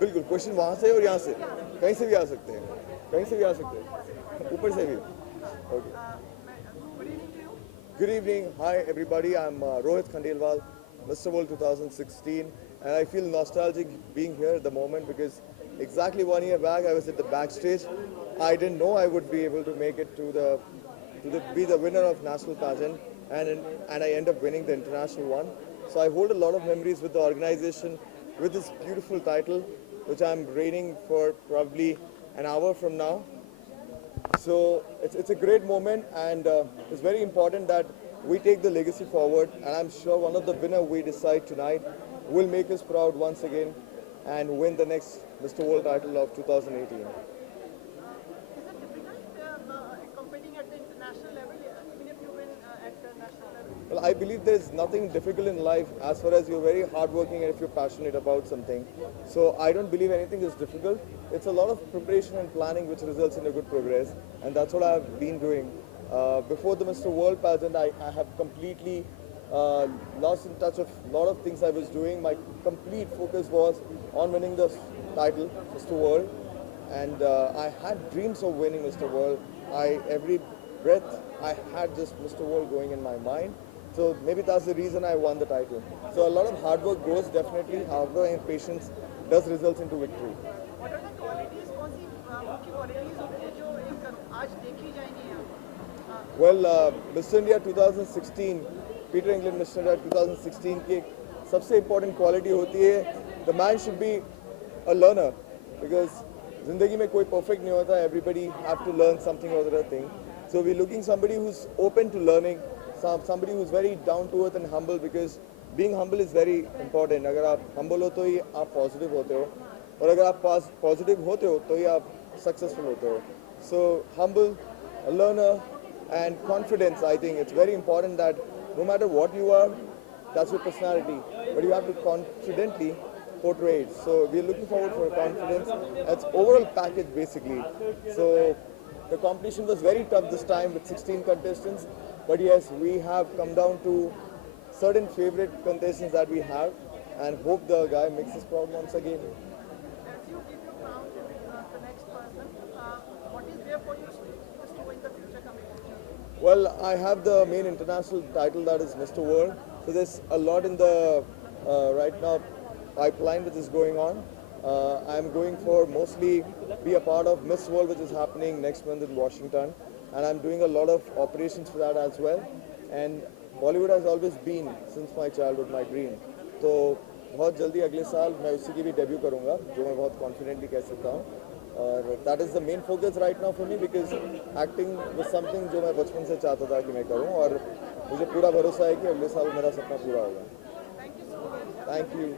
बिल्कुल, क्वेश्चन वहाँ से और यहाँ से कहीं से भी आ सकते हैं, कहीं से भी आ सकते हैं, ऊपर से भी। Okay. Good evening. Hi, everybody. I'm Rohit Khandelwal, Mr. World 2016, and I feel nostalgic being here at the moment because exactly 1 year back I was at the backstage. I didn't know I would be able to make it to be the winner of national pageant, and I end up winning the international one. So I hold a lot of memories with the organization, with this beautiful title, which I'm reigning for probably an hour from now. So it's a great moment, and it's very important that we take the legacy forward. And I'm sure one of the winner we decide tonight will make us proud once again and win the next Mr. World title of 2018. Is it difficult competing at the international level, even if you win at the national level? Well, I believe there's nothing difficult in life as far as you're very hardworking and if you're passionate about something. So I don't believe anything is difficult. It's a lot of preparation and planning which results in a good progress, and that's what I've been doing. Before the Mr. World pageant, I have completely lost in touch of a lot of things I was doing. My complete focus was on winning the title, Mr. World, and I had dreams of winning Mr. World. Every breath I had just Mr. World going in my mind. So maybe that's the reason I won the title. So a lot of hard work goes definitely, hard work and patience does result into victory. What are the qualities, कौन सी मुख्य qualities होती है जो एक आज देखी जाएंगी यहाँ? Well, Mr. India 2016, Peter England Mr. India 2016 की एक सबसे important quality होती है, the man should be a learner, because जिंदगी में कोई perfect नहीं होता, everybody have to learn something or other thing. So we're looking somebody who's open to learning, somebody who's very down to earth and humble, because being humble is very important. अगर आप humble हो तो ही आप positive होते हो, और अगर आप positive होते हो तो ही आप successful होते हो. So humble, a learner, and confidence. I think it's very important that no matter what you are, that's your personality, but you have to confidently portray it. So we're looking forward for confidence. That's overall package basically. So the competition was very tough this time with 16 contestants, but yes, we have come down to certain favorite contestants that we have, and hope the guy makes us proud once again. As you give your crown to the next person, what is there for you to do in the future coming future? Well, I have the main international title, that is Mr. World. So there's a lot in the right now pipeline which is going on. I'm going for mostly be a part of Miss World, which is happening next month in Washington, and I'm doing a lot of operations for that as well. And Bollywood has always been since my childhood my dream. तो बहुत जल्दी अगले साल मैं उसी की भी debut करूँगा, जो मैं बहुत कॉन्फिडेंटली कह सकता हूँ. और that is the main focus right now for me, because acting was something जो मैं बचपन से चाहता था कि मैं करूँ, और मुझे पूरा भरोसा है कि अगले साल मेरा सपना पूरा होगा. Thank you so much. Thank you.